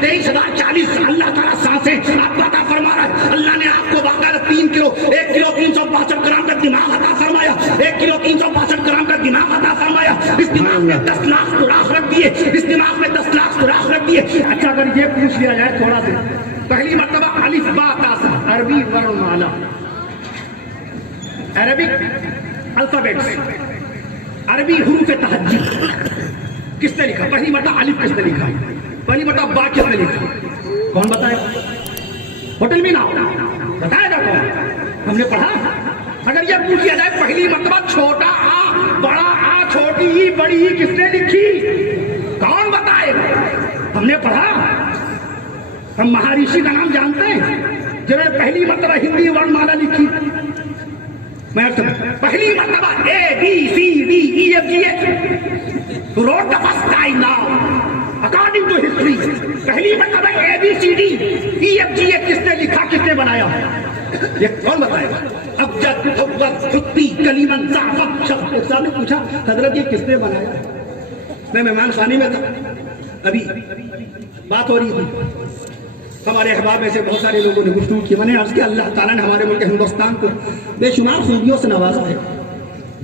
23,040 اللہ تعالیٰ سانسیں آپ کو عطا فرما رہا ہے. اللہ نے آپ کو باقاعدہ 3 کلو 1 کلو 362 گرام کا دماغ عطا فرمایا. 1 کلو 362 گرام کا دماغ عطا فرمایا. اس دماغ میں 10 لاکھ سوراخ رکھ دیے. اس دماغ میں 10 لاکھ سوراخ رکھ دیے. اچھا اگر یہ پوچھ لیا جائے تھوڑا سا، پہلی مرتبہ الف با تا سا عربی ورنمالا، عربک الفابیٹس، عربی حروف تہجی کس نے لکھا؟ پہلی مرتبہ الف کس نے لکھا؟ پہلی مرتبہ با کس نے لکھا؟ کون بتائے؟ ہوٹل میں نہ ہو بتائے گا کون؟ ہم نے پڑھا. اگر یہ پوچھ لیا جائے پہلی مرتبہ چھوٹا آ بڑا آ چھوٹی ای بڑی ای کس نے لکھی؟ کون بتائے گا؟ ہم نے پڑھا. ہم مہارشی کا نام جانتے ہیں جنہوں نے پہلی مرتبہ ہندی ورنمالا لکھی. میں پہلی مرتبہ ABCDEFG wrote the first time now according to history. پہلی مرتبہ ABCDEFG کس نے لکھا، کس نے بنایا؟ یہ کون بتائے گا؟ ابجد اوت خطی کلیمن صافت شخص صاحب نے پوچھا حضرت یہ کس نے بنایا؟ میں مہمان خانے میں تھا، ابھی بات ہو رہی تھی. ہمارے احباب میں سے بہت سارے لوگوں نے گفتگو کی. میں نے عرض کیا اللہ تعالیٰ نے ہمارے ملک ہندوستان کو بے شمار خوبیوں سے نوازا ہے.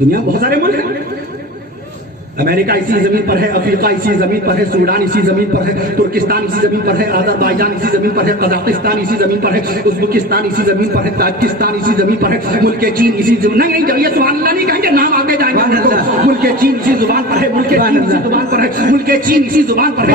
دنیا میں بہت سارے ملک ہیں، امریکہ اسی زمین پر ہے، افریقہ اسی زمین پر ہے، سوڈان اسی زمین پر ہے، ترکستان اسی زمین پر ہے، آذربائیجان اسی زمین پر ہے، قزاقستان اسی زمین پر ہے، ازبکستان اسی زمین پر ہے، تاجکستان اسی زمین پر ہے، ملک چین اسی زمین. نہیں جب یہ سبحان اللہ نہیں کہیں گے نام آگے جائیں گے. ملک چین اسی زبان پر ہے، ملک چین اسی زبان پر ہے، ملک چین اسی زبان پر ہے،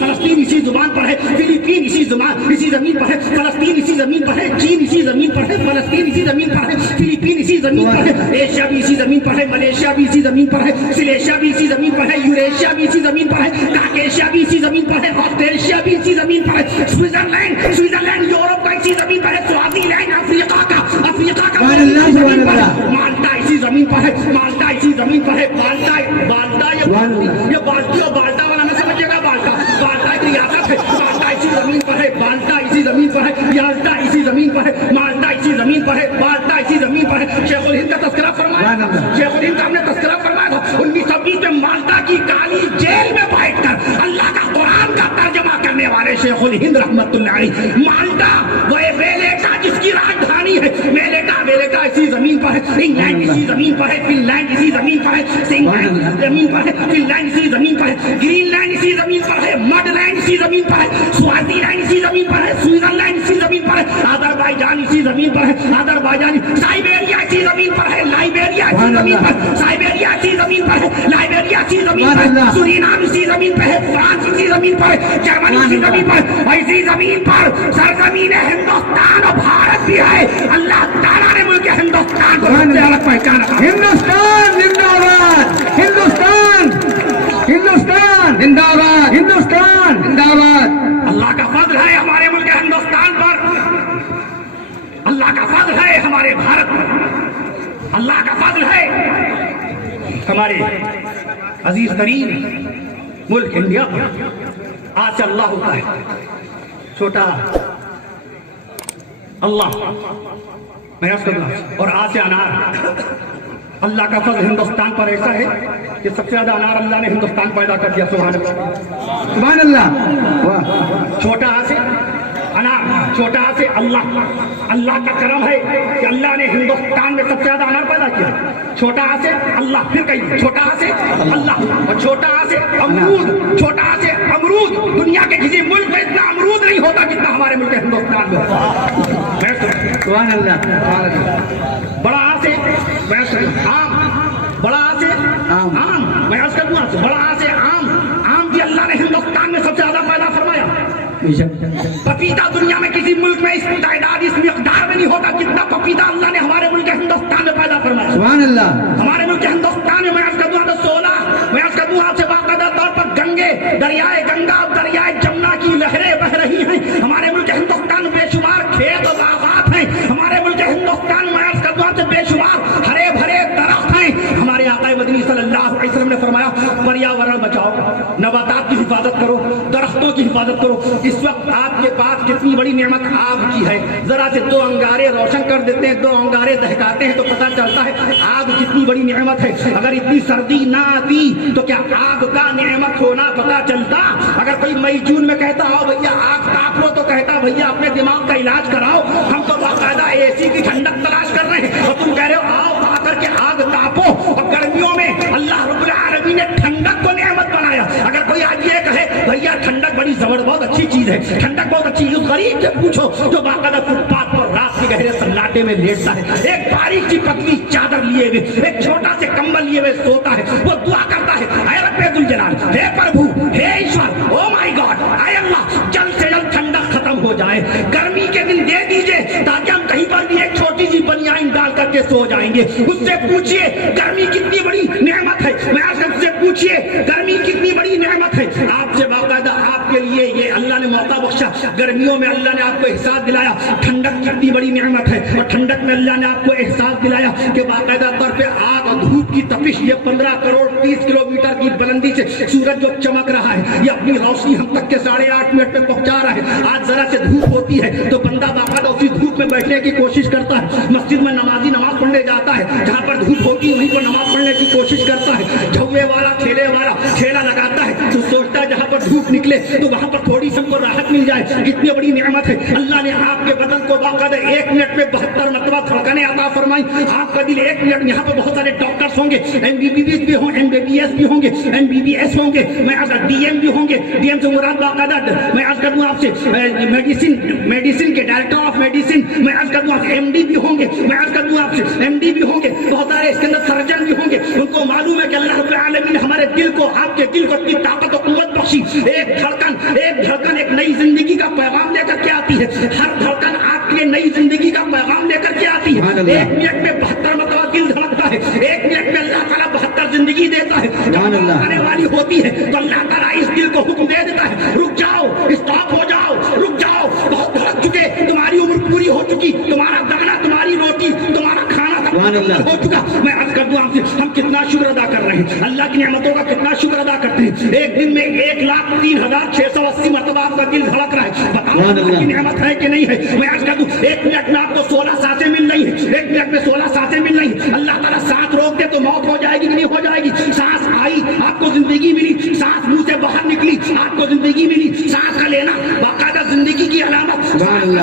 فلسطین اسی زبان پر ہے، فلپین اسی زمین پر ہے، فلسطین اسی زمین پر ہے، چین اسی زمین پر ہے، فلسطین اسی زمین پر ہے، فلپین اسی زمین پر ہے، ایشیا بھی اسی زمین پر ہے، ملیشیا بھی اسی زمین پر ہے، سلیشیا بھی اسی زمین پر ہے، یوریشیا بھی اسی زمین پر ہے، کاکیشیا بھی اسی زمین پر ہے، آسٹریلیا بھی اسی زمین پر ہے، سوئٹزرلینڈ یورپ کا اسی زمین پر ہے، سوازی لینڈ افریقہ کا مالٹا اسی زمین پر ہے، مالٹا اسی زمین پر ہے، بالٹا یہ بالٹی اور بالٹا والا میں سمجھے گا. بالٹا ایک ریاست ہے، بالٹا اسی زمین پر ہے، بالٹا اسی زمین پر ہے، یالٹا اسی زمین پر ہے، مالٹا اسی زمین پر ہے، بالٹا اسی زمین پر ہے. شیخ الہند کا تذکرہ فرمایا، شیخ الہند کا ہم نے تذکرہ فرمایا تھا 1920 میں مالٹا کی کالی جیل میں بیٹھ کر اللہ کا قرآن کا ترجمہ کرنے والے شیخ الہند رحمت اللہ علیہ. مالٹا وہ ویلیٹا جس کی راجدھانی ہے، ویلیٹا اسی زمین پر ہے، انگلینڈ اسی زمین پر ہے، فن لینڈ اسی زمین پر ہے، زمین پر ہے، فن لینڈ اسی زمین پر ہے، گرین لینڈ اسی زمین پر ہے، مڈ لینڈ اسی زمین پر ہے، سوازی لینڈ اسی زمین پر ہے، سوئٹزرلینڈ اسی زمین پر ہے، آذربائیجان اسی زمین پر ہے، سائبیریا اسی زمین پر ہے، لائبیریا اسی زمین پر ہے، سائبیریا اسی زمین پر ہے، لائبیریا اسی زمین پر ہے، سورینام اسی زمین پر ہے، فرانس اسی زمین پر ہے، جرمنی اسی زمین پر ہے، اور اسی زمین پر سرزمین ہندوستان اور بھارت بھی ہے. اللہ تعالیٰ نے ملک ہندوستان کو الگ پہچانا. ہندوستان زندہ باد، ہندوستان زندہ باد، ہندوستان زندہ باد. اللہ کا فضل ہے ہمارے ملک ہندوستان پر، اللہ کا فضل ہے ہمارے بھارت پر، اللہ کا فضل ہے ہمارے عزیز ترین ملک انڈیا پر. آج سے اللہ ہوتا ہے چھوٹا اللہ میں اور آج سے انار. اللہ کا فضل ہندوستان پر ایسا ہے کہ سب سے زیادہ انار اللہ نے ہندوستان پیدا کر دیا. سبحان اللہ، سبحان اللہ. چھوٹا سے انار، چھوٹا سے اللہ کا کرم ہے کہ اللہ نے ہندوستان میں سب سے زیادہ انار پیدا کیا. چھوٹا سے اللہ، پھر کہیں چھوٹا سے اللہ، اور چھوٹا سے امرود. چھوٹا سے امرود، دنیا کے کسی ملک میں اتنا امرود نہیں ہوتا جتنا ہمارے ملک ہندوستان میں. سبحان اللہ. بڑا سے آم، بڑا سے آم، میں عرض کر دوں بڑا سے آم بھی اللہ نے ہندوستان میں سب سے زیادہ پیدا فرمایا. پپیتا دنیا میں کسی ملک میں اس تعداد اس مقدار میں نہیں ہوتا جتنا پپیتا اللہ نے ہمارے ملک ہندوستان میں پیدا فرمایا. سبحان اللہ. ہمارے ملک ہندوستان میں عرض کر دوں 16 میں عرض کر دوں آپ سے باقاعدہ طور پر دریائے گنگا اور دریائے جمنا کی لہریں بہ رہی ہیں. ہمارے ملک ہندوستان میں بے شمار کھیت و باغات ہیں. ہمارے ملک ہندوستان میں عرض کر دوں آپ سے بے شمار ہرے بھرے درخت ہیں. ہمارے آقا مدنی صلی اللہ علیہ وسلم نے فرمایا پریاورن بچاؤ، نباتات کی حفاظت کرو، درختوں کی حفاظت کرو. اس وقت آپ کے پاس کتنی بڑی نعمت آگ کی ہے. ذرا سے 2 انگارے روشن کر دیتے ہیں, 2 انگارے دہکاتے ہیں تو پتہ چلتا ہے آگ کتنی بڑی نعمت ہے. اگر اتنی سردی نہ آتی تو کیا آگ کا نعمت ہونا پتہ چلتا؟ اگر کوئی مئی جون میں کہتا ہو بھیا آگ تاپ لو تو کہتا بھیا اپنے دماغ کا علاج کراؤ, ہم تو باقاعدہ اے سی کی ٹھنڈک تلاش کر رہے ہیں, اور تم کہہ رہے ہو آؤ آ کر کے آگ تاپو. اور گرمیوں میں اللہ رب العالمین نے ٹھنڈک کو نعمت بنایا. اگر کوئی آج یہ کہے بھیا ٹھنڈک بڑی بہت اچھی چیز ہے, ٹھنڈک بہت اچھی, اس غریب سے پوچھو جو باقاعدہ فٹ پاتھ پر رات کے گہرے سناٹے میں لیٹتا ہے, ایک باریک سی پتلی چادر لیے ہوئے, ایک چھوٹا سے کمبل لیے ہوئے سوتا ہے, وہ دعا کرتا ہے اے رب ذوالجلال, ہے پربھو, ہے ایشور, او مائی گاڈ, اے اللہ جلد سے جلد ٹھنڈک ختم ہو جائے, گرمی کے دن دے دیجئے تاکہ ہم کہیں پر بھی ایک چھوٹی سی بنیان ڈال کر کے سو جائیں گے. اس سے پوچھئے گرمی کتنی بڑی نعمت ہے, میں آپ سے پوچھئے گرمی کتنی بڑی نعمت ہے. آپ سے باقاعدہ آپ کے لیے یہ اللہ نے موقع بخشا, گرمیوں میں اللہ نے آپ کو احساس دلایا ٹھنڈک کتنی بڑی نعمت ہے, اور ٹھنڈک میں اللہ نے آپ کو احساس دلایا کہ باقاعدہ طور پہ آگ اور دھوپ کی تپش, یہ 15 کروڑ 30 کلومیٹر کی بلندی سے سورج جو چمک رہا ہے, یہ اپنی روشنی ہم تک کے 8.5 منٹ میں پہنچا رہا ہے. آج ذرا سے دھوپ ہوتی ہے تو بندہ باقاعدہ اسی دھوپ میں بیٹھنے کی کوشش کرتا ہے, مسجد میں نمازی نماز پڑھنے جاتا ہے, جہاں پر دھوپ ہوتی ہے وہیں پر نماز پڑھنے کی کوشش کرتا ہے, جھوے والا ٹھیلے والا ٹھیلا لگاتا ہے تو سوچتا ہے جہاں پر دھوپ نکلے تو وہاں پر تھوڑی سب کو راحت مل جائے. کتنی بڑی نعمت ہے, اللہ نے آپ کے بدن کو باقاعدہ 1 منٹ میں 72 مرتبہ دھڑکنیں عطا فرمائی. آپ کا دل 1 منٹ, یہاں پہ بہت سارے ڈاکٹرز ہوں گے, MBBS بھی ہوں, MBBS بھی ہوں گے, MBBS ہوں گے, میں DM بھی ہوں گے, DM سے مراد باقاعدہ میں عرض کر دوں آپ سے میڈیسن کے ڈائریکٹر آف میڈیسن, میں عرض کر دوں آپ سے MD بھی ہوں گے, میں عرض کر دوں آپ سے MD بھی ہوں گے, بہت سارے اس کے اندر سرجن بھی ہوں گے. ان کو معلوم ہے کہ اللہ رب العالمین ہمارے دل کو, آپ کے دل کو اتنی طاقت و قوت بخشی. ایک دھڑکن ایک نئی زندگی کا پیغام لے کر کے آتی ہے. ہر دھڑکن آپ کے نئی زندگی کا پیغام لے کر کے آتی ہے. 1 منٹ میں 72 مرتبہ دل دھڑکتا ہے, 1 منٹ میں اللہ تعالیٰ 72 زندگی دیتا ہے. جب آنے والی ہوتی ہے تو اللہ تعالیٰ اس دل کو حکم دے دیتا ہے رک جاؤ, اسٹاپ ہو جاؤ, رک جاؤ, بہت دھڑک چکے, تمہاری عمر پوری ہو چکی, تمہارا دانا, تمہاری روٹی, تمہارا کھانا ہو چکا. میں عرض کر دوں آپ سے ہم کتنا شکر ادا کر رہے ہیں, اللہ کی نعمتوں کا کتنا شکر ادا کرتے ہیں. ایک دن میں 1,03,680 مرتبہ آپ کا دل دھڑک رہا ہے, بتاؤ اللہ کی نعمت ہے کہ نہیں ہے. میں عرض کر دوں 1 منٹ میں آپ کو 16 سانسیں مل رہی ہیں, 1 منٹ میں 16 سانسیں مل رہی ہیں. اللہ تعالیٰ سانس روک دے تو موت ہو جائے گی کہ نہیں ہو جائے گی. سانس آئی آپ کو زندگی ملی, سانس منہ سے باہر نکلی آپ کو زندگی ملی. سانس کا لینا باقاعدہ زندگی کی علامت,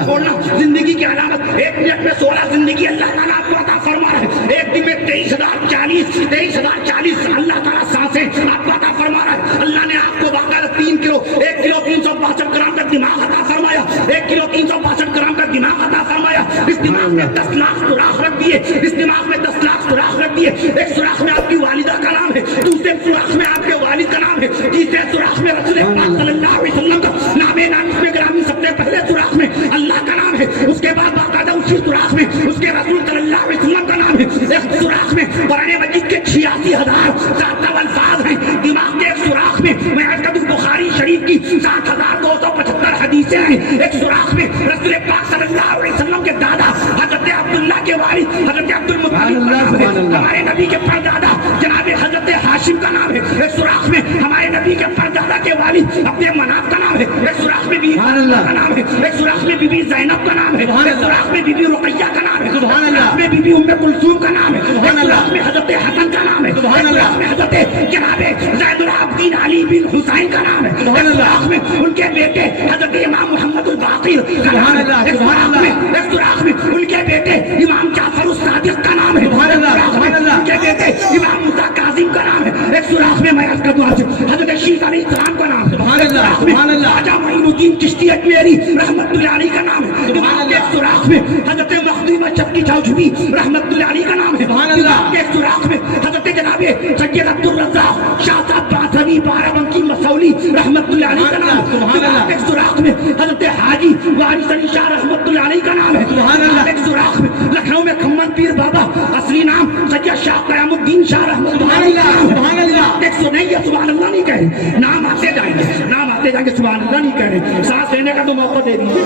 چھوڑنا زندگی کی علامت. 1 منٹ میں 16 زندگی اللہ تعالیٰ آپ کو عطا فرما رہا ہے. ایک دن میں 23,040 اللہ تعالیٰ سانسیں آپ کو عطا فرما رہا ہے. اللہ نے آپ کو باقاعدہ 1 کلو 362 گرام کا دماغ عطا فرمایا, 1 کلو 362 گرام کا دماغ عطا فرمایا. اس دماغ میں 10 لاکھ سوراخ رکھ دیے, اس دماغ میں 10 لاکھ سوراخ رکھ دیے. ایک سوراخ میں آپ کی والدہ کا نام ہے, دوسرے سوراخ میں آپ کے والد کا نام ہے, تیسرے سوراخ میں رسول پاک صلی اللہ علیہ وسلم کا نام ہے. اس میں گرامی سب سے پہلے سوراخ میں اللہ کا نام ہے, اس کے بعد باقاعدہ اسی سوراخ میں اس کے رسول صلی اللہ علیہ وسلم کا نام ہے. ایک سوراخ میں قرآن مجید کے 86,000 الفاظ ہیں. دماغ کے ایک سوراخ میں میں عرض کر دوں بخاری شریف کی 7,275 حدیثیں ہیں. ایک سوراخ میں رسول پاک صلی اللہ علیہ وسلم کے دادا حضرت عبداللہ کے والد حضرت عبد المطلب, ہمارے نبی کے پردادا جناب حضرت ہاشم کا نام ہے. ایک سوراخ میں ہمارے نبی کے پردادا کے والد عبد مناف کا نام ہے. ایک سوراخ میں بی کا نام ہے, ایک سوراخ میں بی بی زینب کا نام ہے, ایک سوراخ میں بی بی رقیہ کا نام ہے, سبحان اللہ, میں بی بی ام کلثوم کا نام ہے, سبحان اللہ, میں حضرت حسن کا نام ہے, سبحان اللہ, میں حضرت جناب زید العابدین علی بن حسین کا نام ہے, سبحان اللہ, میں ان کے بیٹے حضرت امام محمد الباقر, سبحان اللہ, سبحان اللہ, ایک سوراخ میں ان کے بیٹے امام جعفر الصادق کا نام ہے, سبحان اللہ, سبحان اللہ, ان کے بیٹے امام موسیٰ کاظم کا نام ہے. ایک سوراخ میں عرض کر دوں حضرت شیخ علیہ السلام کا نام ہے, سبحان اللہ, سبحان اللہ, خواجہ معین الدین چشتی اجمیری رحمت اللہ علیہ کا نام ہے. سبحان اللہ, ایک سوراخ میں حضرت مخدوم چکی چوجوی رحمت اللہ علیہ کا نام ہے. سبحان اللہ, ایک سوراخ میں حضرت جناب سید عبد الرزاق شاہ صاحب باسوی بارہبنکی مسولی رحمت اللہ علیہ کا نام ہے. سبحان اللہ, ایک سوراخ میں حضرت حاجی وارث علی شاہ رحمت اللہ علیہ کا نام ہے. سبحان اللہ, ایک سوراخ میں لکھنؤ میں کھمن پیر بابا اصلی نام سید شاہ قیام الدین شاہ رحمت اللہ علیہ. سبحان اللہ, ایک سو نہیں ہے سبحان اللہ نہیں کہہ رہے, نام آتے جائیں گے, نام آتے جائیں گے, سبحان اللہ نہیں کہہ رہے. سانس لینے کا تو موقع دے دیجیے.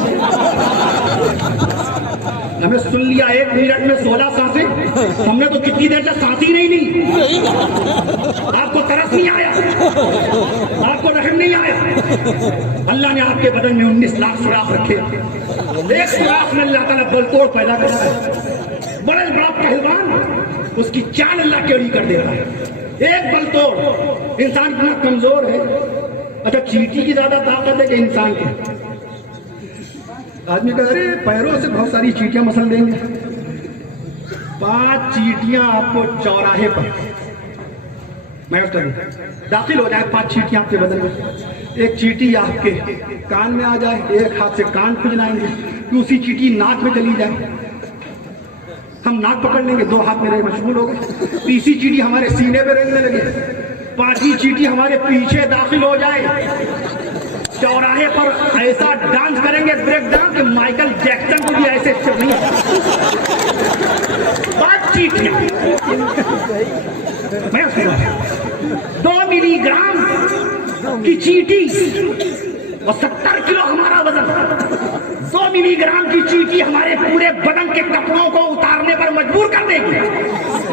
ہمیں سن لیا 1 منٹ میں 16 سانسیں, ہم نے تو کتنی دیر سے سانس ہی نہیں لی. آپ کو ترس نہیں آیا, آپ کو رحم نہیں نہیں آیا. اللہ نے آپ کے بدن میں 19 لاکھ سوراخ رکھے. ایک سوراخ میں اللہ تعالیٰ بلتوڑ پیدا کرتا ہے. بڑا بڑا پہلوان اس کی چال اللہ کیڑی کر دیتا ہے. ایک بلتوڑ. انسان اتنا کمزور ہے. اچھا چیٹی کی زیادہ طاقت ہے کہ انسان کی؟ آدمی کہہ رہے پیروں سے بہت ساری چیٹیاں مسل دیں گے. 5 چیٹیاں آپ کو چوراہے پر داخل ہو جائے. 5 چیٹیاں آپ کے بدن میں. ایک چیٹی آپ کے کان میں آ جائے, ایک ہاتھ سے کان کھجلائیں گے. دوسری چیٹی ناک میں چلی جائے, ہم ناک پکڑ لیں گے, 2 ہاتھ میرے مشغول ہو گئے. تیسری چیٹی ہمارے سینے پہ رینگنے لگے. 5ویں چیٹی ہمارے پیچھے داخل ہو جائے. چوراہے پر ایسا ڈانس کریں گے, بریک ڈانس, کہ مائیکل جیکسن کو بھی ایسے نہیں. 5 چیٹیاں. میں 2 ملی گرام کی چیٹی اور 70 کلو ہمارا وزن. 2 ملی گرام کی چیٹی ہمارے پورے بدن کے کپڑوں کو اتارنے پر مجبور کر دے گی.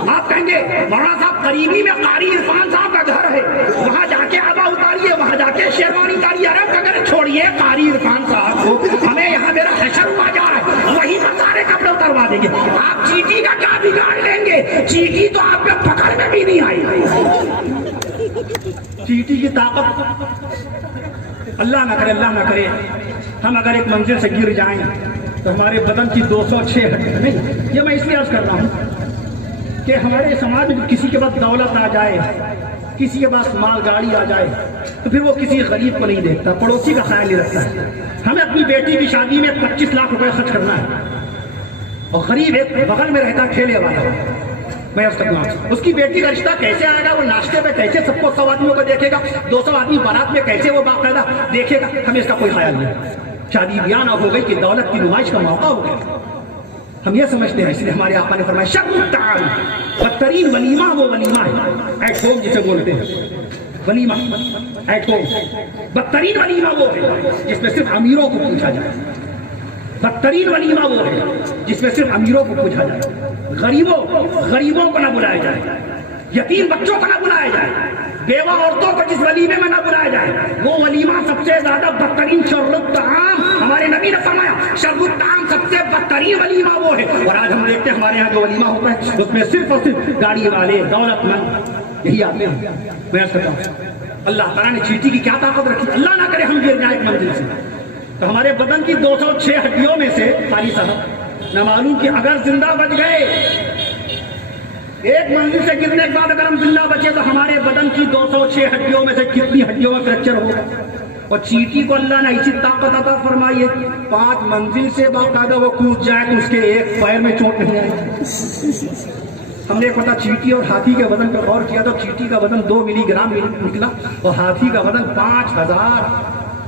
آپ کہیں گے مولانا صاحب قریبی میں قاری عرفان صاحب کا گھر ہے, وہاں جا کے آبا اتاریے, وہاں جا کے شیروانی اتاریے. اگر چھوڑیے قاری عرفان صاحب کو, ہمیں یہاں میرا حشر ہوا جا رہا ہے, وہیں پر سارے کپڑے اتروا دیں گے. آپ چیٹی کا کیا بگاڑ لیں گے؟ چیٹی تو آپ کے پکڑ میں بھی نہیں آئی. چیٹی کی طاقت, اللہ نہ کرے, اللہ نہ کرے, ہم اگر ایک منزل سے گر جائیں تو ہمارے بدن کی 206 ہڈیاں. نہیں, یہ میں اس لیے عرض کر رہا ہوں کہ ہمارے سماج میں کسی کے پاس دولت آ جائے, کسی کے پاس مال گاڑی آ جائے, تو پھر وہ کسی غریب کو نہیں دیکھتا, پڑوسی کا خیال نہیں رکھتا ہے. ہمیں اپنی بیٹی کی شادی میں 25 لاکھ روپے خرچ کرنا ہے, اور غریب ایک بغل میں رہتا کھیلے والا. میں اس کی بیٹی کا رشتہ کیسے آئے گا؟ وہ ناشتے میں کیسے سب کو 100 آدمیوں کو دیکھے گا؟ 200 آدمی بارات میں کیسے وہ باقاعدہ دیکھے گا؟ ہمیں اس کا کوئی خیال نہیں. شادی بیاہ نہ ہو گئی کہ دولت کی نمائش کا موقع ہو گیا. ہم یہ سمجھتے ہیں, اس لیے ہمارے آقا نے فرمایا شر الطعام, بدترین ولیمہ وہ ولیمہ ہے ایٹ ہوم جسے بولتے ہیں. ولیمہ ایٹ ہوم, بدترین ولیمہ وہ ہے جس میں صرف امیروں کو پوچھا جائے. بدترین ولیمہ وہ ہے جس میں صرف امیروں کو پوچھا جائے. غریبوں کو نہ بلایا جائے, یتیم بچوں کو نہ بلایا جائے, بیوہ عورتوں کو جس ولیمے میں نہ بلایا جائے, وہ ولیمہ سب سے زیادہ بدترین. شر الطعام, ہمارے نبی نے فرمایا شر الطعام سب سے بدترین ولیمہ وہ ہے. اور آج ہم دیکھتے ہیں ہمارے یہاں جو ولیمہ ہوتا ہے اس میں صرف اور صرف گاڑی والے, دولت مند یہی آتے ہیں. میں کہتا ہوں اللہ تعالیٰ نے چیٹی کی کیا طاقت رکھی. اللہ نہ کرے ہم گر جائیں ایک منزل سے, تو ہمارے بدن کی 206 ہڈیوں میں سے قاری صاحب نہ معلوم کہ اگر زندہ بچ گئے, ایک منزل سے گرنے کے بعد اگر ہم زندہ بچے تو ہمارے بدن کی 206 ہڈیوں میں سے کتنی ہڈیوں میں فریکچر ہوگا. اور چیٹی کو اللہ نے ایسی طاقت عطا فرمائی ہے 5 منزل سے باقاعدہ وہ کود جائے تو اس کے ایک پیر میں چوٹ نہیں آئے. ہم نے پتا چیٹی اور ہاتھی کے وزن پر غور کیا تو چیٹی کا وزن 2 ملی گرام نکلا اور ہاتھی کا وزن 5000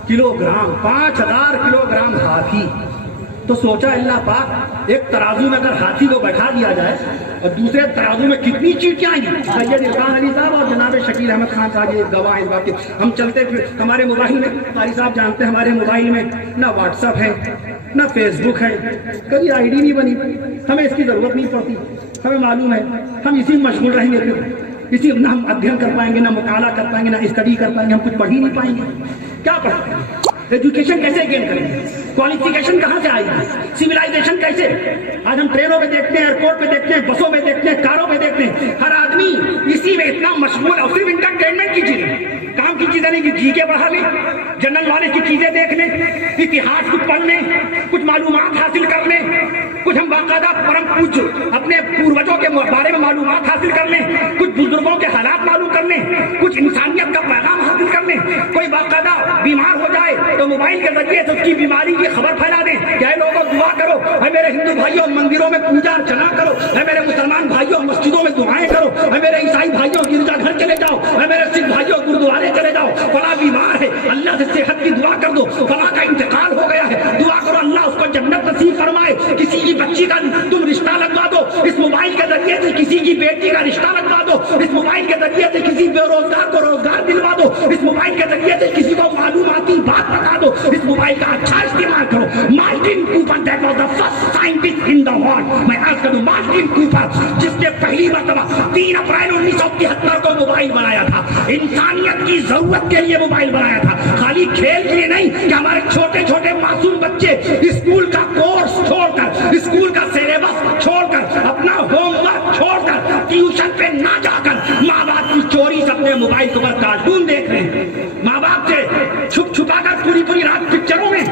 کلو گرام. 5000 کلو گرام ہاتھی. تو سوچا اللہ پاک ایک ترازو میں اگر ہاتھی کو بیٹھا دیا جائے اور دوسرے ترازو میں کتنی چیٹیاں آئیں گی. سید عرفان علی صاحب اور جناب شکیل احمد خان صاحب یہ گواہ اس بات کے. ہم چلتے پھر ہمارے موبائل میں, قاری صاحب جانتے ہیں ہمارے موبائل میں نہ واٹس ایپ ہے نہ فیس بک ہے, کبھی آئی ڈی نہیں بنی. ہمیں اس کی ضرورت نہیں پڑتی, ہمیں معلوم ہے ہم اسی میں مشغول رہیں گے. پھر اسی نہ ہم ادھین کر پائیں گے, نہ مطالعہ کر پائیں گے, نہ اسٹڈی کر پائیں گے, ہم کچھ پڑھ ہی نہیں پائیں گے. کیا پڑھیں گے؟ ایجوکیشن کیسے گین کریں گے؟ کوالیفیکیشن کہاں سے آئے گی؟ سیولائزیشن کیسے؟ آج ہم ٹرینوں پہ دیکھتے ہیں, ایئرپورٹ پہ دیکھتے ہیں, بسوں پہ دیکھتے ہیں, کاروں پہ دیکھتے ہیں, ہر آدمی اسی میں اتنا مشغول ہے. صرف انٹرٹینمنٹ کی چیزیں, کام کی چیزیں نہیں کہ جی کے بڑھا لیں, جنرل نالج کی چیزیں دیکھ لیں, اتہاس کچھ پڑھ لیں, کچھ معلومات حاصل کر لیں, کچھ ہم باقاعدہ پرم پوچھ اپنے پوروجوں کے بارے میں معلومات حاصل کر لیں, کچھ بزرگوں کے حالات معلوم کر لیں, کچھ انسانیت کا پیغام حاصل کر لیں. کوئی باقاعدہ بیمار ہو جائے تو موبائل کے ذریعے سے اس کی بیماری کی خبر پھیلا دیں کہ اے لوگوں دعا کرو, اے میرے ہندو بھائیوں مندروں میں پوجا ارچنا کرو, اے میرے مسلمان بھائیوں مسجدوں میں دعائیں کرو, اے میرے عیسائی بھائیوں گرجا گھر چلے جاؤ, اے میرے سکھ بھائیوں گردوارے چلے جاؤ, فلاں بیمار ہے اللہ سے صحت کی دعا کر دو, فلاں کا انتقال ہو گیا ہے دعا کرو اللہ اس کو جنت نصیب فرمائے, کسی کی بچی کا تم رشتہ لگوا دو, اس موبائل کے ذریعے سے کسی کی بیٹی کا رشتہ لگوا دو, اس موبائل کے ذریعے سے کسی بے روزگار کو روزگار دلوا دو, اس موبائل کے ذریعے سے کسی کو معلوماتی بات بتا دو, اس موبائل کا اچھا استعمال کرو. Martin Cooper that was the first scientist in the world. میں عرض کروں مارٹن کوپر جس نے پہلی مرتبہ 3 اپریل 1973 کو موبائل بنایا تھا. انسانیت کی ضرورت کے لیے موبائل بنایا تھا, خالی کھیل کے لیے نہیں کہ ہمارے چھوٹے چھوٹے معصوم بچے اسکول کا کورس چھوڑ کر, اسکول کا سلیبس چھوڑ کر, اپنا ہوم ورک چھوڑ کر, ٹیوشن پہ نہ جا کر ماں باپ کی چوری سے اپنے موبائل کے اوپر کارٹون دیکھ رہے ہیں, ماں باپ سے چھپ چھپا کر پوری رات پکچروں میں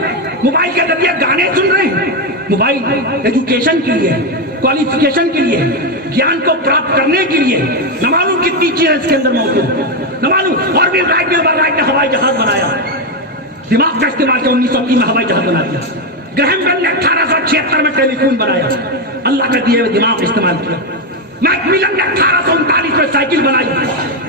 موبائل کے ذریعے گانے سن رہے ہیں. موبائل ایجوکیشن کے لیے, کوالیفیکیشن کے لیے, گیان کو پراپت کرنے کے لیے, نہ معلوم کتنی چیزیں اس کے اندر موجود ہیں, نہ معلوم. اور بھی رائٹ نے ہوائی جہاز بنایا, دماغ کا استعمال کیا, 1903 میں ہوائی جہاز بنا دیا. گرہم بیل نے 1876 میں ٹیلی فون بنایا, اللہ کا دیے ہوئے دماغ استعمال کیا. میک ملن نے 1839 میں سائیکل بنائی,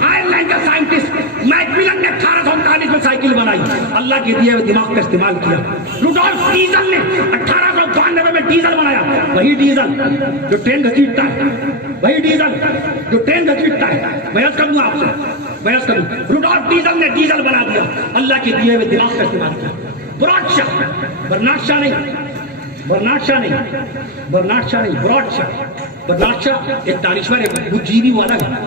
آئرلینڈ کا سائنٹسٹ میک ملن نے 1839 میں سائیکل بنائی, اللہ کے دیے ہوئے دماغ کا استعمال کیا. روڈولف ڈیزل نے 1892 میں ڈیزل بنایا, وہی ڈیزل جو ٹرین گھسیٹتا ہے, وہی ڈیزل جو ٹرین گھسیٹتا ہے. میں عرض کروں آپ سے, میں عرض کروں, روڈولف ڈیزل نے ڈیزل بنا دیا, اللہ کے دیے ہوئے دماغ کا استعمال کیا. براڈ شاہ, برنارڈ شاہ نہیں, برنارڈ شاہ نہیں, برنارڈ شاہ نہیں, براڈ شاہ. برنارڈ شاہ ایک دانشور ہے, بہت جیوی والا ہے.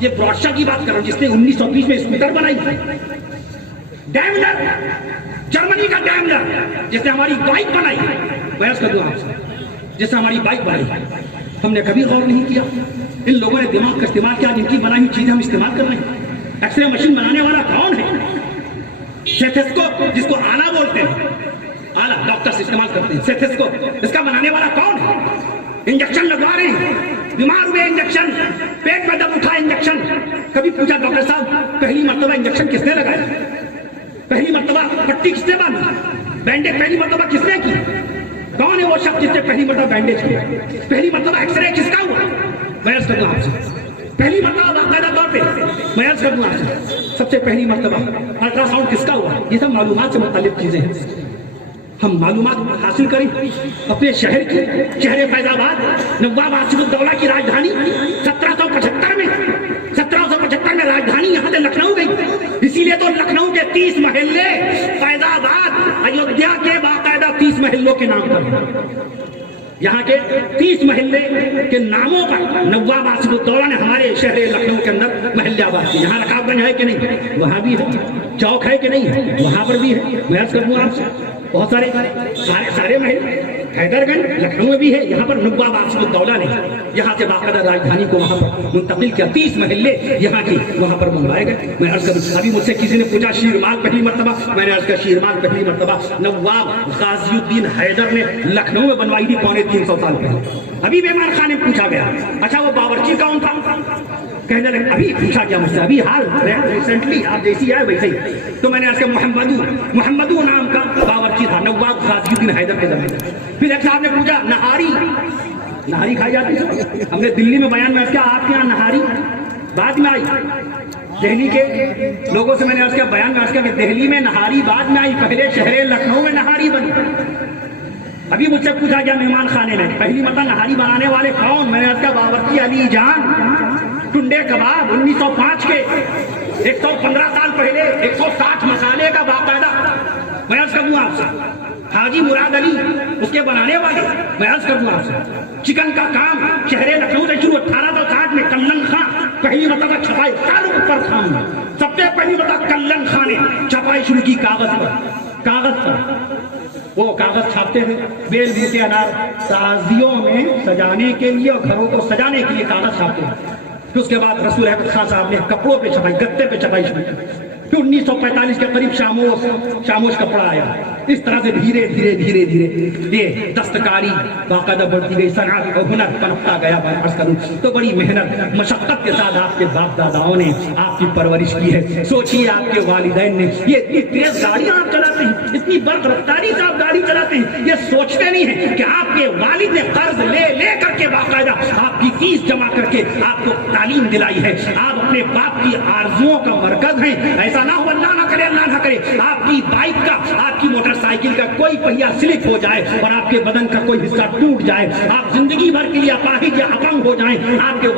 یہ براڈ شاہ کی بات کر رہا ہوں جس نے 1920 میں اسکوٹر بنائی. ڈیملر, جرمنی کا ڈیملر جس نے ہماری بائک بنائی, میں عرض کر دوں آپ سے, جس نے ہماری بائک بنائی, ہم نے کبھی غور نہیں کیا ان لوگوں نے دماغ کا استعمال کیا جن کی بنائی ہوئی چیزیں ہم استعمال کر رہے ہیں. ایکس رے مشین بنانے والا کون ہے؟ سیتھسکوپ جس کو آلہ بولتے ہیں, آلہ ڈاکٹرز استعمال کرتے ہیں. سیتھسکوپ اس کا بنانے والا کون ہے؟ انجیکشن لگوا رہے ہیں, بیمار ہوئے انجیکشن, پیٹ میں دم اٹھا انجیکشن. کبھی پوچھا ڈاکٹر صاحب پہلی مرتبہ انجیکشن کس نے لگایا, پہلی مرتبہ پٹی کس نے باندھی, بینڈیج پہلی مرتبہ کس نے کی, کون ہے وہ شخص جس نے پہلی مرتبہ بینڈیج کیا, پہلی مرتبہ ایکس رے کس کا ہوا. میں عرض کروں آپ سے, پہلی مرتبہ باقاعدہ طور پہ میں عرض کروں آپ سے, سب سے پہلی مرتبہ الٹرا ساؤنڈ کس کا ہوا. یہ سب معلومات سے متعلق چیزیں ہیں. ہم معلومات حاصل کریں اپنے شہر کی, شہر فیض آباد, نواب آصف الدولہ کی راجدھانی. 1775 میں راجدھانی یہاں سے لکھنؤ گئی, اسی لیے تو لکھنؤ کے 30 محلے فیض آباد ایودھیا کے باقاعدہ 30 محلوں کے نام پر, یہاں کے 30 محلے کے ناموں پر نواب آصف الدولہ نے ہمارے شہر لکھنؤ کے اندر محلے آباد کیے. یہاں رکاب گنج ہے کہ نہیں, وہاں بھی ہے. چوک ہے کہ نہیں, وہاں پر بھی ہے. میں عرض کروں آپ سے, بہت سارے محل, حیدر گنج لکھنؤ میں بھی ہے. یہاں پر نواب آصف الدولہ نے یہاں سے باقاعدہ راجدھانی کو وہاں پر منتقل کیا. 30 محلے یہاں کی وہاں پر بنوائے گئے. میں عرض کروں, ابھی مجھ سے کسی نے پوچھا شیرمال پہلی مرتبہ, میں نے عرض کیا شیرمال پہلی مرتبہ نواب غازی الدین حیدر نے لکھنؤ میں بنوائی تھی 350 سال پہلے. ابھی مہمان خانے میں پوچھا گیا, اچھا وہ باورچی کون تھا, کہنے لگے ابھی پوچھا گیا مجھ سے, ابھی حال ریسنٹلی آپ جیسی آئے ویسے ہی. تو میں نے عرض کیا محمدو نام کا باورچی تھا نواب غازی الدین حیدر کے زمانے. پھر ایک صاحب نے پوچھا نہاری کھائی جاتی ہے, ہم نے دلی میں بیان میں عرض کیا آپ کے یہاں نہاری بعد میں آئی. دہلی کے لوگوں سے میں نے عرض کیا بیان میں عرض کیا کہ دہلی میں نہاری بعد میں آئی, پہلے شہر لکھنؤ میں نہاری بنی. ابھی مجھ سے پوچھا گیا مہمان خانے میں پہلی مرتبہ نہاری بنانے والے کون, میں نے عرض کیا باورچی علی جان, ٹنڈے کباب 1905 کے, 115 سال پہلے 160 مسالے کا باقاعدہ. میں عرض کروں آپ سے, حاجی مراد علی اس کے بنانے والے. میں عرض کروں آپ سے, چکن کا کام شہر لکھنؤ سے شروع. 1860 میں کلن خان پہلی مرتبہ چھپائی, پر خان سب سے پہلی مرتبہ کلن خان نے چھپائی شروع کی کاغذ پر. وہ کاغذ چھاپتے تھے, بیل بوٹے انار تازیوں میں سجانے کے لیے اور گھروں کو سجانے کے لیے کاغذ چھاپتے ہیں. پھر اس کے بعد رسول احمد خان صاحب نے کپڑوں پہ چھپائی, گتے پہ چھپائی شروع کی. پھر 1945 کے قریب شاموش کپڑا آیا. اس طرح سے دھیرے دھیرے یہ دستکاری باقاعدہ بڑھتی گئی, صنعت اور ہنر پنپتا گیا. عرض کروں تو بڑی محنت مشقت کے ساتھ آپ کے باپ داداؤں نے آپ کی پرورش کی ہے. سوچیے آپ کے والدین نے, یہ اتنی تیز گاڑیاں آپ چلاتے ہیں, اتنی برق رفتاری سے آپ گاڑی چلاتے ہیں, یہ سوچتے نہیں ہیں کہ آپ کے والد نے قرض لے کر کے باقاعدہ آپ کی فیس جمع کر کے آپ کو تعلیم دلائی ہے. آپ اپنے باپ کی آرزوؤں کا مرکز ہیں. ایسا نہ ہو, اللہ نہ کرے آپ کی بائک کا, آپ کی موٹر سائیکل کا کوئی پہیا سلپ ہو جائے اور آپ کے بدن کا کوئی حصہ ٹوٹ جائے, آپ زندگی بھر کے لیے اپاہج یا اپنگ ہو جائیں. آپ کے